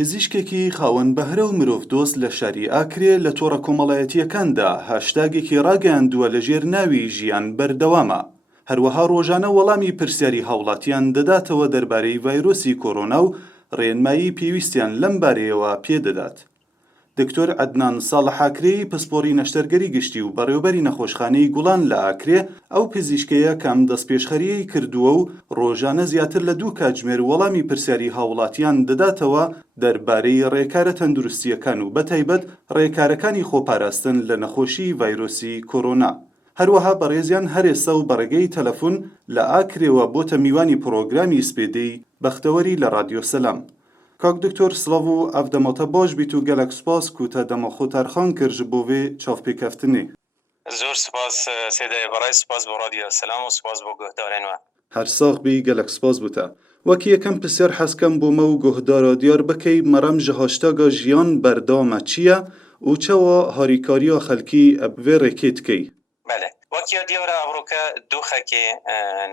پزیشکێکی خاوەن بەهرە و مرۆڤ دۆست لە شاری ئاکرێ لە تۆڕە کۆمەڵایەتیەکاندا هاشتاگێکی ڕاگەیاندووە لەژێر ناوی ژیان بەردەوامە. هەروەها ڕۆژانە وەڵامی پرسیاری هاوڵاتیان دەداتەوە دەربارەی ڤایرۆسی کۆرۆنا و ڕێنمایی پێویستیان لەم بارەیەوە پێدەدات. دکتۆر عەدنان ساڵحاکرێی پسپۆڕی نەشتەرگەری گشتی و بەڕێوەبەری نەخۆشخانەی گوڵان لە ئاکرێ ئەو پزیشکەیە کەم دەستپێشخەریەی کردووە و ڕۆژانە زیاتر لە 2 کاتژمێر وەڵامی پرسیاری هاوڵاتیان دەداتەوە دەربارەی ڕێکارە تەندروستیەکان و بەتایبەت ڕێکارەکانی خۆپاراستن لە نەخۆشی ڤایرۆسی کۆرۆنا. هەروەها بەڕێزیان هەرێستا و بەڕێگەی تەلەفۆن لە ئاکرێوە بۆتە میوانی پرۆگرامی سپێدەی بەختەوەری لە رادیۆ سەلام. کاک دکتۆر سڵاو و ئەفدەمەتە باش بیت و گەلک سپاس کوتە دەمە خۆتارخان کرد بۆ وێ چاوپێکەفتنێ. زۆر سپاس سێدای بەڕای سپاس بۆ رادیۆ سەلام و سپاس بۆ گۆهدارێنوە. هەر ساغ بی گەلک سپاس بوتە. وەکی یەکەم پرسیار حەزکەم بۆمە و گۆهدارە دیار بکەی مەرەم ji هاشتاگا ژیان بەردەوامە چییە و چەوە هاریکاریە خەلکی ئەبێ ڕێکێ دکەی؟ بله وەکی دیارە ئەوڕۆکە دۆخەکێ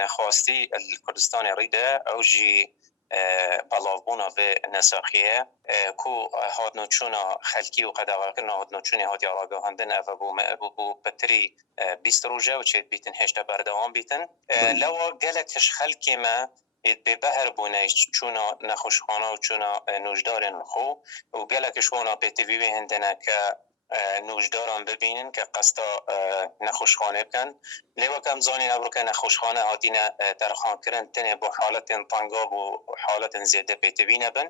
نەخواستی کوردستانی ڕیدە ئەو ژی بەڵاوبوونا vê nesaxiye ku hatnoçûna xelkî û qedexekirina hatnoçûnê hatiye ragihandin ev bû pitirî 20 roje û çêdibîtin hêşta berdewam bîtin lewa gelek hiş xelkê me bêbeher bûne çûna nexweşxana û çûna nûjdarên xwe û gelek ji wana pêtivî hindine ke نوجداران ببینن که قصدا نخوشخانه بکن لیوه کم زانی نبرو که نخوشخانه هاتینه ترخان کرن تنه با حالت تنگاب و حالت زیاده پیتوینه بن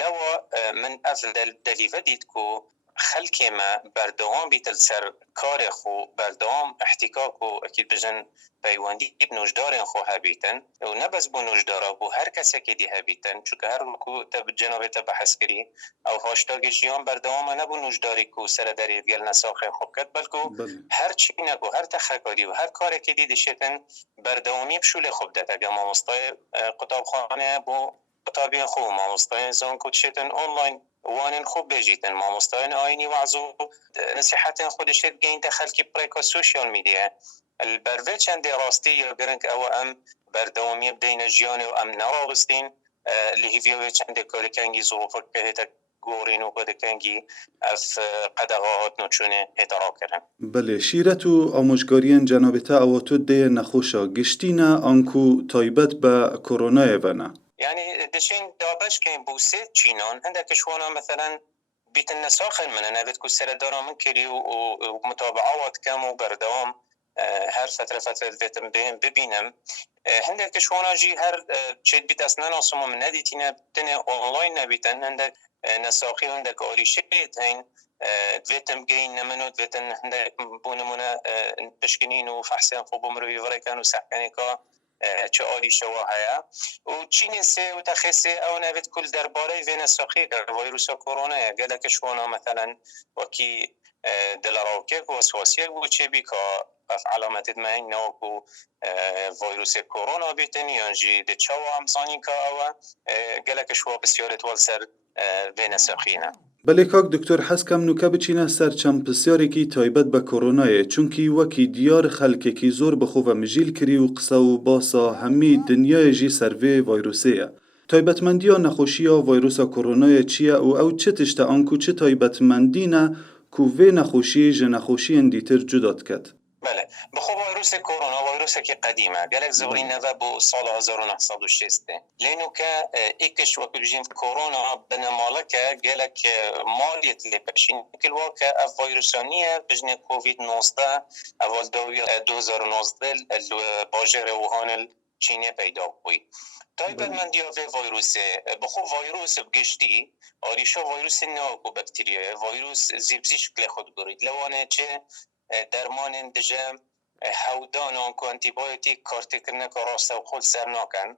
لیوه من افضل دلیوه دید که خلکی ما بردوام بیتل سر کار خو بردوام احتکاک و اکید بجن پیواندی بنوجدارین خو هبیتن و نبس بو نوجدارا بو هر کسی که دی هبیتن چونکه هر کو تب جنابه تب بحث کری او هاشتاگ جیان بردوام نبو نوجداری کو سر درید گل نساخه خوب کد بلکو هر چی نکو هر تخکاری و هر کاری که دی دشتن بردوامی بشول خوب ده اگه ما مستای قطاب خانه بو قطابی خو ما مستای زون کو دشتن آنلاین وانن خوب بجیتن ما مستای آینی وعظو نصیحت خودش گین دخل کی پریکا سوشیال میدیا البروی چند راستی یا گرنگ او ام بردوامی بدین جیان و ام نوابستین لهیوی چند کاری کنگی ظروف که گورین و کد کنگی اف قدغات نچونه ادرا کردن. بله شیرت و آموزگاریان جنابتا اوتو ده نخوشا گشتینا آنکو تایبت با کرونا ایوانا. يعني دشين دابش كاين بوسيت تشينون عندك شوانا مثلا بيت النساخ من انا بتكون سر دارا من كري ومتابعات كم وبردوام هر فتره فيتم بهم ببينم عندك شوانا جي هر تشد بيت اسنان اصلا من نديتينا تنه اونلاين نبيتن عندك نساخي عندك اوريشيت هين فيتم جين منو فيتن عندك بونمونا تشكينين وفحسين خوب مروي فريكان وسحكانيكا چه آلی شوا هیا و چین سه و تخصه او نوید کل درباره وین ساخی ویروس کرونا گله که شوانا مثلا وکی دلاراوکه و وسواسیه و چه بی که علامت دمین نو کو ویروس کرونا بیتن یا جی د چوا همزانی که او گله که شوا بسیارت والسر وین ساخینه. بله کاک دکتۆر حەزکەم نوکە بچینە سەر چەند پرسیارێکی تایبەت بە کۆرۆنایە چونکی وەکی دیار خەلکێکی زۆر بەخۆڤە مژیل کری و قسە و باسا هەمی دنیایەژی سەرڤێ ڤایرۆسەیە. تایبەتمەندیە نەخۆشیە ڤایرۆسە کۆرۆنایە چییە و ئەو چ تشتە ئەنکو چ تایبەتمەندینە کو vê نەخۆشی ji نەخۆشیên dîtir cuda diket. بله بخو ویروس کرونا ویروس که قدیمه گلک زوری نو بو سال 1960 لینو که ایکش وکلجین کرونا بنمالکه گلک مالیت لپشین کل واکه اف ویروسانیه بجنه کووید 19 اول 2019 باجر ووهان چینه پیدا بوی تایبت من دیا ویروس بخو ویروس بگشتی آریشا ویروس ناکو بکتریه ویروس زیبزی شکل خود گرید لوانه چه درمان دجم هودان آنکو انتیبایوتیک کارتی کرنه که راسته و خود سر ناکن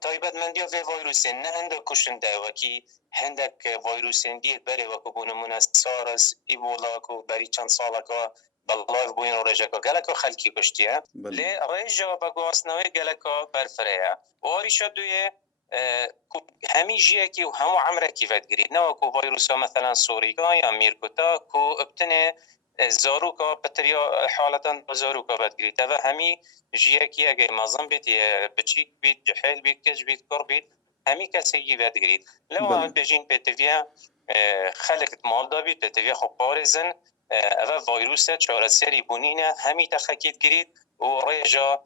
تایبت من دیا ویروس نه هنده کشنده وکی هندک ویروس دیت بره وکو بونمون سارس ایبولا که بری چند ساله که بلایف بوین و رجا که گلکا خلکی کشتیه لی رجا بگو اصنوی گلکا برفره و آریشا دوی همی جیه که و همو عمره کی ود گرید نه وکو ویروسا مثلا سوریکا یا میرکوتا که ابتنه زاروکا بطریا حالتا زاروکا بدگیری تا و همی جیه که اگه مازن بید بچیک بید جحیل بید کج بید کر بید همی کسی وید گرید لو بله. هم بجین پتویا خلق مال دابید پتویا خب بارزن او ویروس چهار سری بونینه همی تخکید گرید و ریجا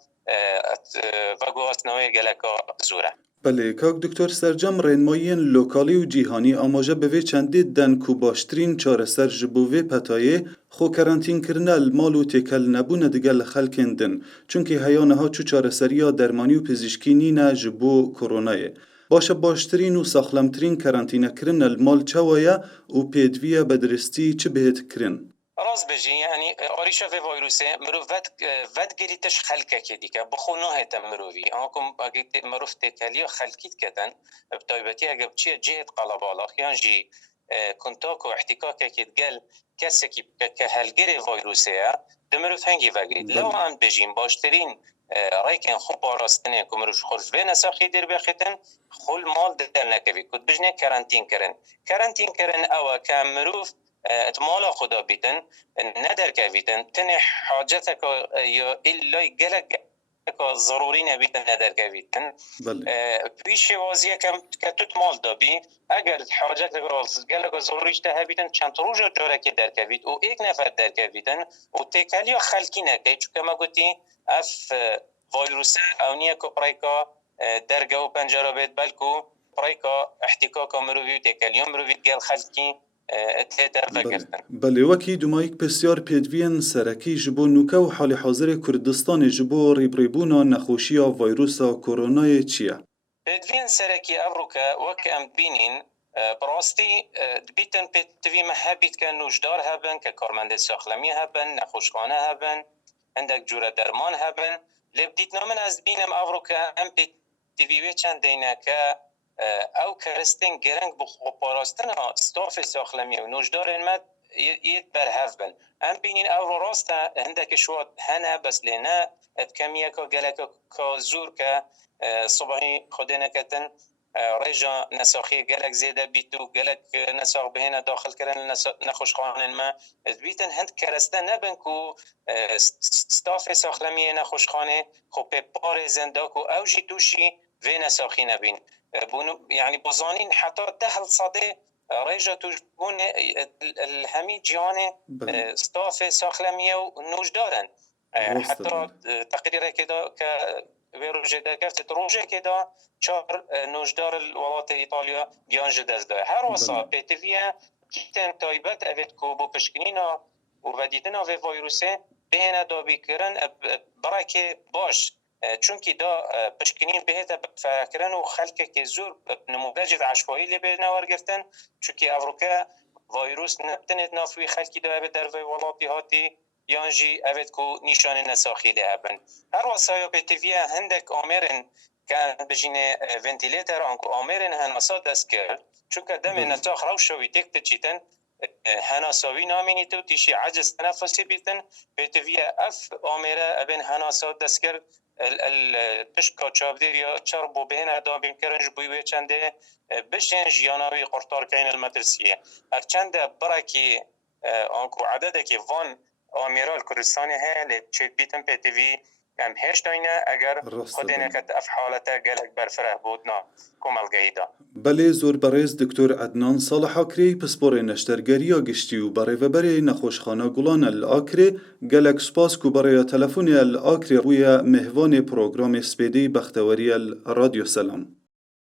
و گوهستنوی گلکا زوره. بله کاک دکتر سرجم رنمایین لوکالی و جیهانی آماجه به چندی دن کو باشترین چارەسەر ji bo vê petayê xwe karantînkirina li mal û têkel nebûne dige li xelkên din çunkî heya niha çû çareseriya dermanî û pizîşkî nîne ji bo koronayê. Baş baştırîn û saxlemtirîn karantînekirina li mal çawa ye û pêdiviya bedristî çi bihêt kirin؟ راز بجی یعنی آریشا و ویروسه مرو ود گریتش خلقه که دیگه بخو نه تم مروی آنکم اگه مرو تکلیه خلقیت کردن بتایبتی اگه چیه جهت قلبالا خیان جی کنتاک و احتکاک که گل کسی که هلگر ویروسه دمرو فنگی وگرید لو هم بجیم باشترین رایکن خوب باراستنه که مروش خلف به نساخی در بخیتن خل مال در نکوی کد بجنه کرانتین کرن او که مروف اتمالا خدا بیتن ندر که بیتن تنه حاجتك یا ایلای گلک ضروری نبیتن ندر که بیتن پیش وازیه که تو اتمال دابی اگر حاجتك گلک ضروریش ده بیتن چند روژا جاره که در که بیت و ایک نفر در که بیتن و تکلی خلکی نکی چون که ما گوتی اف ویروس اونیه که پرایکا درگه و پنجره بیت بلکو پرایکا احتکاک مروی و تکلی مروی گل خلکی بله وکی دومایک بسیار پیدوین سرکی جبو نوکه و حال حاضر کردستان جبو ریبریبونا نخوشیا ویروسا کرونای چیه؟ پیدوین سرکی افروکا وک ام بینین براستی بیتن پیدوی محبیت که نوشدار هبن که کارمند ساخلمی هبن نخوشخانه هبن اندک جور درمان هبن لبدیت نامن از بینم افروکا ام پیدوی چند دینه که او کرستین گرنگ بخو پاراستن ستاف ساخلمی و نوشدار انمد یت برهف بن ام بینین او راسته هندک شواد هنه بس لینا اتکمیه که گلک که زور که صبحی خوده نکتن ریجا نساخی گلک زیده بیتو گلک نساخ بهینه داخل کردن نخوشخانه ما بیتن هند کرسته نبن که ستاف ساخلمی نخوشخانه خوب پار زنداک و اوجی توشی و نساخی نبین يعني بوزانين حتى دهل صدي ريجا تجبون الهمي جياني ستاف ساخلمية ونوجدارن حتى تقريرا كده كبيروجة دا كفت روجة كده شهر نوجدار الولايات إيطاليا جيان جدز دا هر وصا بيتفيا كتن تايبت أفيد كوبو بشكنينا وفديدنا في فيروسي بينا دا بيكرن براكي باش چونکی دا پشکنین بهت فکرن و خلک که زور نموذج عشوایی لی به نوار گرفتن چونکی افریقا ویروس نبتنید نافوی خلکی دا به در ولاتی هاتی یانجی اوید کو نشان نساخی لی هبن هر واسایا به تیویه هندک آمرن که بجین ونتیلیتر آنکو آمرن هناسا دست کرد چونکه دم نساخ روشوی تکت چیتن هناساوی نامینی تو تیشی عجز تنفسی بیتن به تیویه اف آمره ابن هناسا دست کرد التشكا چابدیر یا چربو بین ادابیم کرنج بویوه چنده بشن جیاناوی قرطار کین المدرسیه هرچنده برای آنکو عدده که وان آمیرال کردستانی هلی چید بیتن پی تیوی هم هشت داینه اگر خودینه که اف حالته گلک برفره بودنا کمالگهیده بله زور بریز دکتر عدنان صالح آکری پسپور نشترگریا گشتی و برای و برای نخوشخانه گلان الآکری گلک سپاس کو برای تلفون الآکری روی مهوان پروگرام سپیدی بختوری الرادیو سلام